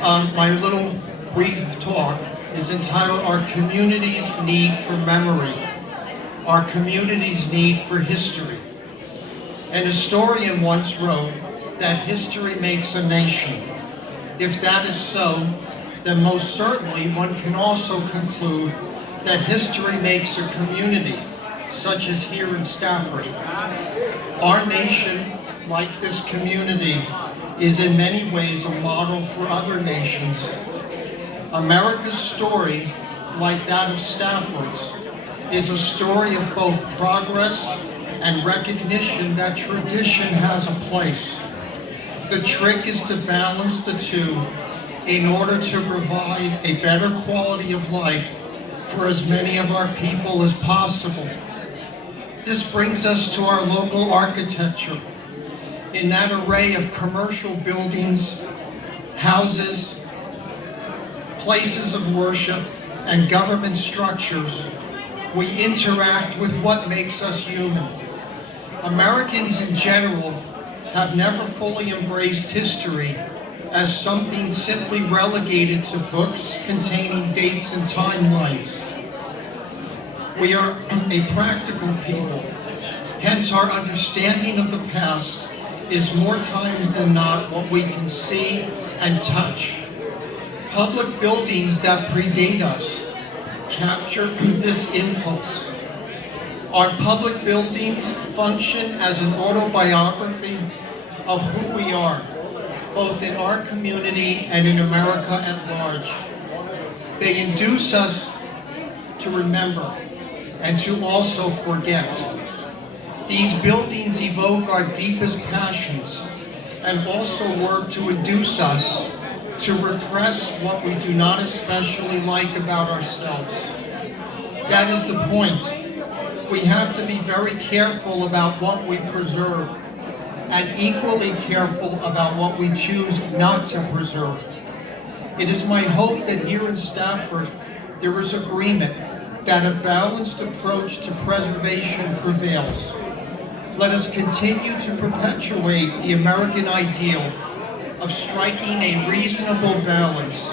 My little brief talk is entitled Our Community's Need for Memory, Our Community's Need for History. An historian once wrote that history makes a nation. If that is so, then most certainly one can also conclude that history makes a community, such as here in Stafford. Our nation, like this community, is in many ways a model for other nations. America's story, like that of Stafford's, is a story of both progress and recognition that tradition has a place. The trick is to balance the two in order to provide a better quality of life for as many of our people as possible. This brings us to our local architecture. In that array of commercial buildings, houses, places of worship, and government structures, we interact with what makes us human. Americans in general have never fully embraced history as something simply relegated to books containing dates and timelines. We are a practical people, hence our understanding of the past is more times than not what we can see and touch. Public buildings that predate us capture this impulse. Our public buildings function as an autobiography of who we are, both in our community and in America at large. They induce us to remember and to also forget. These buildings evoke our deepest passions and also work to induce us to repress what we do not especially like about ourselves. That is the point. We have to be very careful about what we preserve and equally careful about what we choose not to preserve. It is my hope that here in Stafford there is agreement that a balanced approach to preservation prevails. Let us continue to perpetuate the American ideal of striking a reasonable balance,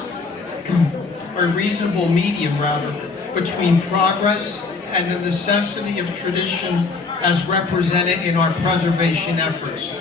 or a reasonable medium rather, between progress and the necessity of tradition as represented in our preservation efforts.